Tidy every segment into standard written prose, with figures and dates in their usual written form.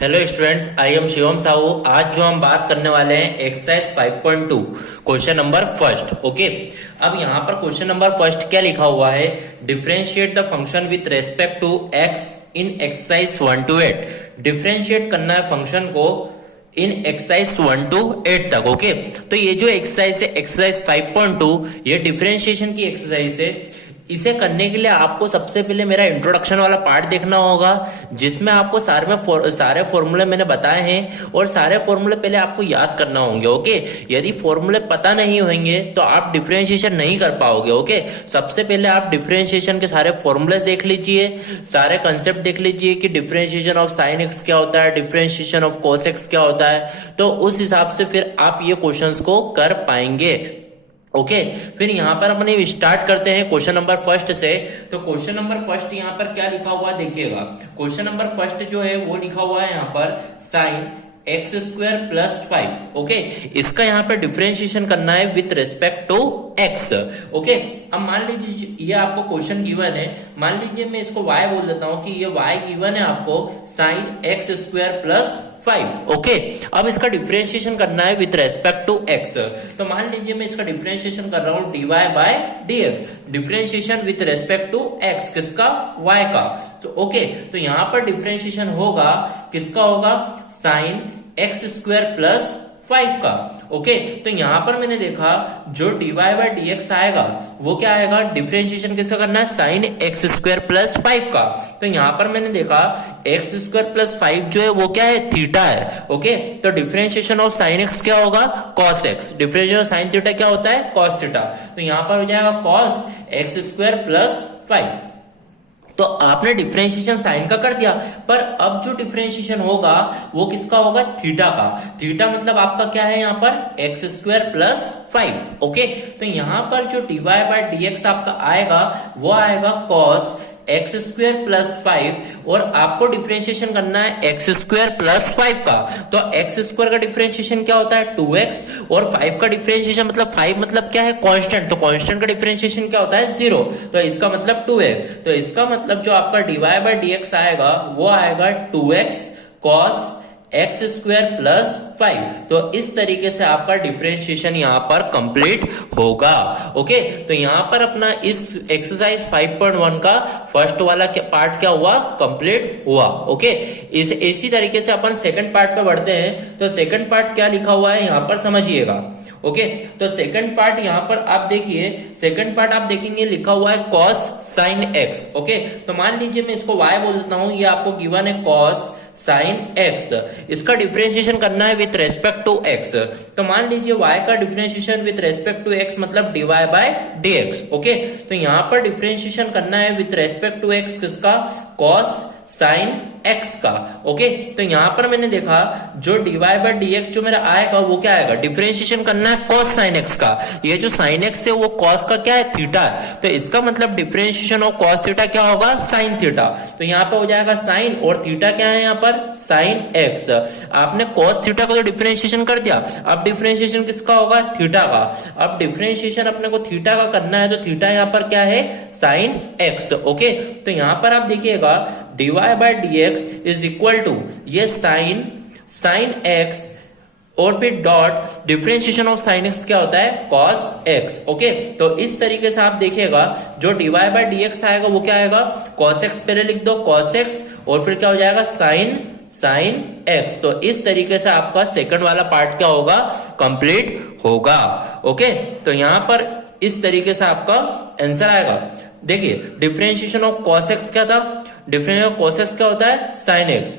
Hello students, I am Shivam Sahu. आज जो हम बात करने वाले हैं exercise 5.2 question number first. Okay, अब यहाँ पर क्वेश्चन नंबर फर्स्ट क्या लिखा हुआ है? Differentiate the function with respect to x in exercise 1 to 8। Differentiate करना है फंक्शन को इन एक्सरसाइज 1 to 8 तक। ओके, तो ये जो एक्सरसाइज है एक्सरसाइज 5.2 ये डिफरेंशिएशन की एक्सरसाइज है। इसे करने के लिए आपको सबसे पहले मेरा इंट्रोडक्शन वाला पार्ट देखना होगा, जिसमें आपको सारे फॉर्मूले मैंने बताए हैं और सारे फॉर्मूले पहले आपको याद करना होंगे। ओके, यदि फॉर्मूले पता नहीं होंगे तो आप डिफरेंशिएशन नहीं कर पाओगे। ओके, सबसे पहले आप डिफरेंशिएशन के सारे फॉर्मूले देख लीजिए, सारे कंसेप्ट देख लीजिए कि डिफरेंशिएशन ऑफ साइन एक्स क्या होता है, डिफरेंशिएशन ऑफ कोस एक्स क्या होता है, तो उस हिसाब से फिर आप ये क्वेश्चंस को कर पाएंगे। ओके, फिर यहाँ पर अपने स्टार्ट करते हैं क्वेश्चन नंबर फर्स्ट से। तो क्वेश्चन नंबर फर्स्ट यहाँ पर क्या लिखा हुआ देखिएगा। क्वेश्चन नंबर फर्स्ट जो है वो लिखा हुआ है यहाँ पर sine x square plus 5। Okay, इसका यहाँ पर डिफरेंशिएशन करना है with respect to x. Okay, अब मान लीजिए ये आपको क्वेश्चन गिवन है, मान लीजिए मैं इसको y बोल देता हूं कि ये y गिवन है आपको sign x square plus 5। Okay, अब इसका डिफरेंशिएशन करना है विथ रेस्पेक्ट टू एक्स। तो मान लीजिए मैं इसका डिफरेंशिएशन कर रहा हूं dy by dx, differentiation with respect to x, किसका? y का। तो ओके, तो यहां पर डिफरेंशिएशन होगा किसका? होगा साइन एक्स स्क्वायर प्लस 5 का। ओके, तो यहां पर मैंने देखा जो dy बाय dx आएगा वो क्या आएगा? डिफरेंशिएशन किसका करना है? साइन एक्स स्क्वायर प्लस 5 का। तो यहां पर मैंने देखा एक्स स्क्वायर प्लस 5 जो है वो क्या है? थीटा है। ओके, तो डिफरेंशिएशन ऑफ साइन एक्स क्या होगा? Cos x. Differentiation of sine theta क्या होता है? Cos theta. तो यहां पर हो जाएगा कॉस एक्स स्क्वायर प्लस 5। तो आपने डिफरेंशिएशन साइन का कर दिया, पर अब जो डिफरेंशिएशन होगा वो किसका होगा? थीटा का। थीटा मतलब आपका क्या है यहाँ पर? X square plus 5। ओके, तो यहाँ पर जो dy बाय dx आपका आएगा वो आएगा कॉस एक्स स्क्वायर प्लस 5, और आपको डिफरेंशिएशन करना है एक्स स्क्वायर प्लस 5 का। तो एक्स स्क्वायर का डिफरेंशिएशन क्या होता है? 2x, और 5 का डिफरेंशिएशन मतलब 5 मतलब क्या है? कांस्टेंट। तो कांस्टेंट का डिफरेंशिएशन क्या होता है? 0। तो इसका मतलब 2x। तो इसका मतलब जो आपका dy बाय dx आएगा वो आएगा 2x cos x square plus 5। तो इस तरीके से आपका डिफरेंशिएशन यहाँ पर कंप्लीट होगा। ओके, तो यहाँ पर अपना इस एक्सरसाइज 5.1 का फर्स्ट वाला पार्ट क्या हुआ? कंप्लीट हुआ। ओके, इसी तरीके से अपन सेकंड पार्ट पे बढ़ते हैं। तो सेकंड पार्ट क्या लिखा हुआ है यहाँ पर समझिएगा। ओके, तो सेकंड पार्ट यहाँ पर आप देखिए, सेकंड पार्ट आप देखेंगे लिखा हुआ है कॉस साइन एक्स। ओके, तो मान लीजिए मैं इसको y बोल देता हूं, ये आपको गिवन है कॉस साइन एक्स, इसका डिफरेंशिएशन करना है विथ रेस्पेक्ट टू एक्स। तो मान लीजिए y का differentiation with respect to x मतलब dy बाय dx। ओके, तो यहाँ पर डिफरेंशिएशन करना है विथ रेस्पेक्ट टू एक्स, किसका? कॉस साइन एक्स का। ओके, तो यहां पर मैंने देखा जो dy बाय dx जो मेरा आएगा वो क्या आएगा? डिफरेंशिएशन करना है कॉस साइन एक्स का। ये जो साइन एक्स है वो कॉस का क्या है? थीटा है। तो इसका मतलब डिफरेंशिएशन ऑफ कॉस थीटा क्या होगा? Sine theta. तो यहाँ पे हो जाएगा साइन, और थीटा क्या है यहाँ पर? Sine x. आपने कॉस थीटा का तो डिफरेंशिएशन कर दिया, अब डिफरेंशिएशन किसका होगा? थीटा का। अब डिफरेंशिएशन अपने को थीटा का करना है, तो थीटा यहाँ पर क्या है? Sine x. ओके, तो यहाँ पर आप देखिएगा dy by dx is equal to ये साइन एक्स और फिर dot differentiation of sine x क्या होता है? Cos x. ओके, तो इस तरीके से आप देखिएगा जो dy बाय dx आएगा वो क्या आएगा? कॉस एक्स पहले लिख दो, कॉस एक्स, और फिर क्या हो जाएगा? Sine x. तो इस तरीके से आपका सेकंड वाला पार्ट क्या होगा? कंप्लीट होगा। ओके, तो यहां पर इस तरीके से आपका आंसर आएगा। देखिए डिफरेंशिएशन ऑफ कॉस एक्स क्या था? डिफरेंशिएशन ऑफ कॉस एक्स क्या होता है? Sine x.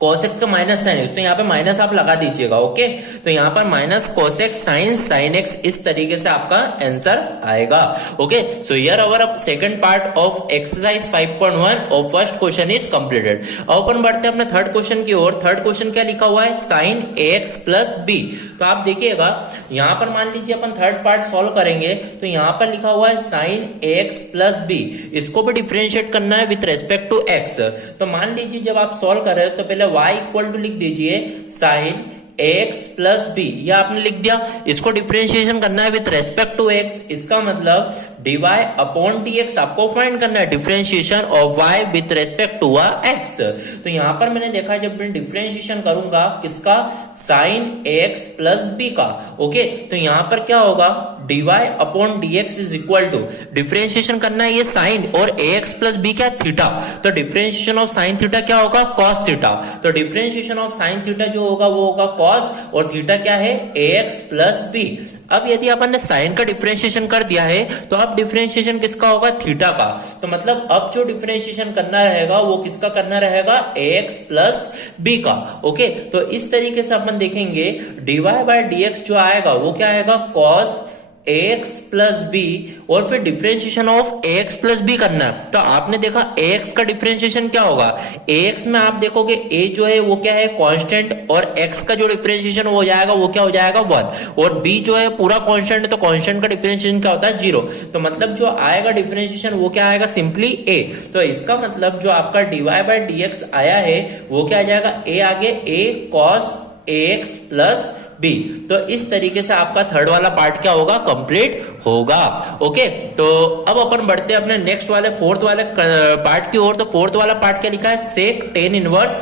cos x का माइनस साइन एक्स, तो यहाँ पे माइनस आप लगा दीजिएगा। ओके, तो यहाँ पर minus cos x sine x, इस तरीके से आपका आंसर आएगा। Okay, so here our second part of exercise 5.1 of first question is completed. अब अपन बढ़ते हैं अपने थर्ड क्वेश्चन की ओर। थर्ड क्वेश्चन क्या लिखा हुआ है? Sine ax plus b। तो आप देखिएगा यहाँ पर मान लीजिए अपन थर्ड पार्ट सॉल्व करेंगे, तो यहाँ पर लिखा हुआ है साइन ax प्लस b, इसको भी डिफरेंशिएट करना है विथ रेस्पेक्ट टू x। तो मान लीजिए जब आप सॉल्व कर रहे हो तो पहले y इक्वल टू लिख दीजिए साइन एक्स प्लस बी, ये आपने लिख दिया। इसको डिफरेंशिएशन करना है विथ रेस्पेक्ट टू एक्स, इसका मतलब dy अपॉन dx आपको फाइंड करना है, differentiation of y with respect to x। तो यहां पर मैंने देखा जब मैं डिफरेंशिएशन करूंगा किसका, साइन ax प्लस b का, ओके। तो यहां पर क्या होगा, dy upon dx is equal to, differentiation करना है ये साइन और ax प्लस b क्या, थीटा। तो डिफरेंशिएशन ऑफ साइन थीटा क्या होगा, कॉस थीटा। तो डिफरेंशिएशन ऑफ साइन थीटा जो होगा वो होगा कॉस, और थीटा क्या है, ax प्लस b। अब यदि अपन ने साइन का डिफरेंशिएशन कर दिया है तो अब डिफरेंशिएशन किसका होगा, थीटा का। तो मतलब अब जो डिफरेंशिएशन करना रहेगा वो किसका करना रहेगा, ax प्लस b का, ओके। तो इस तरीके से अपन देखेंगे dy बाय dx जो आएगा वो क्या आएगा, cos ax प्लस बी, और फिर differentiation of ax plus b करना है। तो आपने देखा ax का डिफरेंशिएशन क्या होगा, ax में आप देखोगे a जो है वो क्या है, कांस्टेंट, और x का जो डिफरेंशिएशन हो जाएगा वो क्या हो जाएगा, 1, और b जो है पूरा कांस्टेंट है, तो कांस्टेंट का डिफरेंशिएशन क्या होता है, 0। तो मतलब जो आएगा डिफरेंशिएशन वो क्या आएगा, सिंपली a। तो इसका मतलब जो आपका dy बाय dx आया है वो क्या आ जाएगा, a आगे a cos ax plus b. तो इस तरीके से आपका थर्ड वाला पार्ट क्या होगा, कंप्लीट होगा, ओके। तो अब अपन बढ़ते हैं अपने नेक्स्ट वाले फोर्थ वाले पार्ट की ओर। तो फोर्थ वाला पार्ट क्या लिखा है, sec tan inverse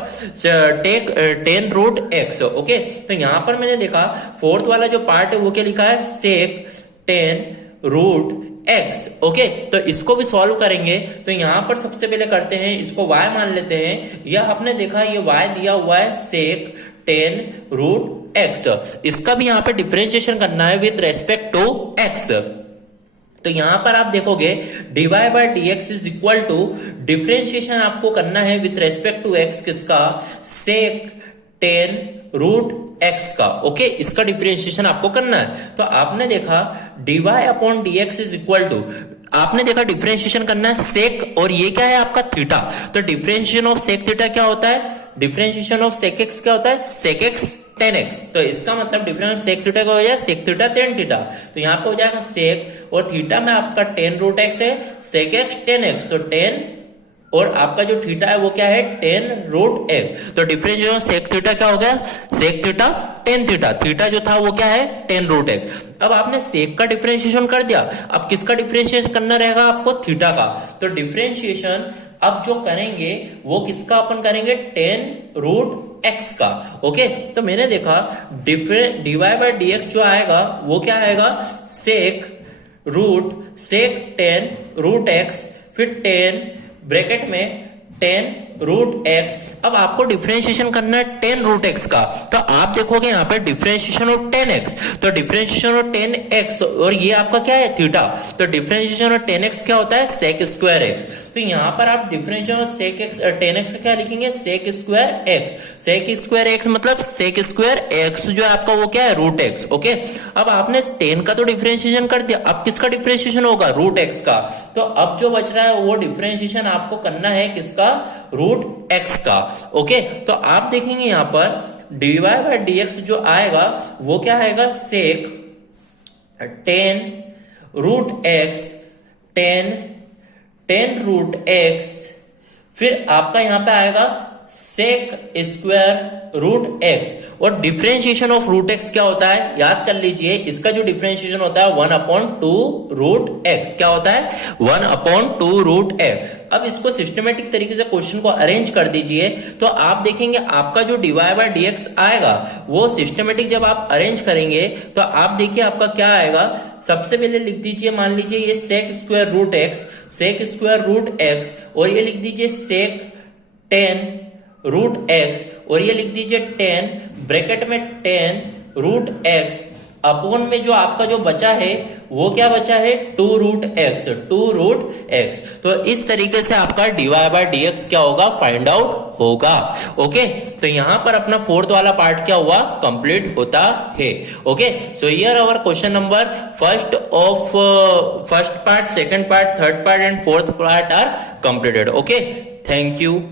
take tan root x, okay. तो यहां पर मैंने देखा फोर्थ वाला जो पार्ट है वो क्या लिखा है, sec tan root x, okay. तो इसको भी सॉल्व करेंगे। तो यहां पर सबसे पहले करते हैं, इसको y मान लेते हैं, या आपने देखा ये y दिया हुआ है सेक टेन रूट एक्स, इसका भी यहां पे डिफरेंशिएशन करना है विथ रेस्पेक्ट टू एक्स। तो यहां पर आप देखोगे dy by dx is equal to, differentiation आपको करना है विथ रेस्पेक्ट टू x किसका, सेक टेन रूट एक्स का, ओके। इसका डिफरेंशिएशन आपको करना है। तो आपने देखा dy upon dx is equal to, आपने देखा डिफरेंशिएशन करना है सेक, और ये क्या है आपका थीटा। तो डिफरेंशिएशन ऑफ सेक थीटा क्या होता है, डिफरेंशिएशन ऑफ सेक एक्स क्या होता है, सेक एक्स टेन एक्स। तो इसका मतलब डिफरेंस सेक थीटा का हो जाएगा सेक थीटा टेन थीटा। तो यहाँ पे हो जाएगा सेक, और थीटा में आपका टेन रूट एक्स है, सेक एक्स टेन एक्स, तो टेन, और आपका जो थीटा है वो क्या है, टेन रूट एक्स। तो डिफरेंशिएशन सेक थीटा क्या हो गया, sec theta tan theta, theta जो था वो क्या है, टेन रूट एक्स। अब आपने सेक का डिफरेंशिएशन कर दिया, अब किसका डिफरेंशिएशन करना रहेगा आपको, थीटा का। तो डिफरेंशिएशन अब जो करेंगे वो किसका अपन करेंगे, टेन रूट एक्स का, ओके। तो मैंने देखा dy बाय dx जो आएगा वो क्या आएगा, sec root sec tan root x, फिर टेन ब्रैकेट में टेन रूट एक्स। अब आपको डिफरेंशिएशन करना है टेन रूट एक्स का। तो आप देखोगे यहाँ पे डिफरेंशिएशन ऑफ टेन एक्स, तो डिफरेंशिएशन ऑफ टेन एक्स, तो और ये आपका क्या है, थीटा। तो डिफरेंशिएशन ऑफ टेन एक्स क्या होता है, सेक स्क्वायर एक्स। तो यहाँ पर आप differentiation of sec x tan x का क्या लिखेंगे, sec square x. Sec square x मतलब सेक स्क्वायर एक्स जो है आपका वो क्या है, रूट एक्स, ओके। अब आपने टेन का तो डिफरेंशिएशन कर दिया, अब किसका डिफरेंशिएशन होगा, रूट एक्स का। तो अब जो बच रहा है वो डिफरेंशिएशन आपको करना है किसका, रूट एक्स का, ओके। तो आप देखेंगे यहाँ पर dy बाय dx जो आएगा वो क्या आएगा, sec tan root x, tan root x, फिर आपका यहां पे आएगा सेक स्क्वायर रूट एक्स। और डिफरेंशिएशन ऑफ रूट एक्स क्या होता है, याद कर लीजिए, इसका जो डिफरेंशिएशन होता है 1/2 रूट एक्स, क्या होता है 1/2 रूट एक्स। अब इसको सिस्टमेटिक तरीके से क्वेश्चन को अरेंज कर दीजिए, तो आप देखेंगे आपका जो dy बाय dx आएगा वो सिस्टमेटिक जब आप अरेंज करेंगे तो आप देखिए आपका क्या आएगा। सबसे पहले लिख दीजिए, मान लीजिए ये sec square root x, sec square root x, और ये लिख दीजिए सेक टेन रूट एक्स, और ये लिख दीजिए टेन ब्रैकेट में टेन रूट एक्स, अपॉन में जो आपका जो बचा है वो क्या बचा है, 2 रूट एक्स, 2 रूट एक्स। तो इस तरीके से आपका dy बाय dx क्या होगा, फाइंड आउट होगा, ओके। तो यहां पर अपना फोर्थ वाला पार्ट क्या हुआ, कंप्लीट होता है, okay. So here our question number first part, second part, third part and fourth part are completed, okay. Thank you.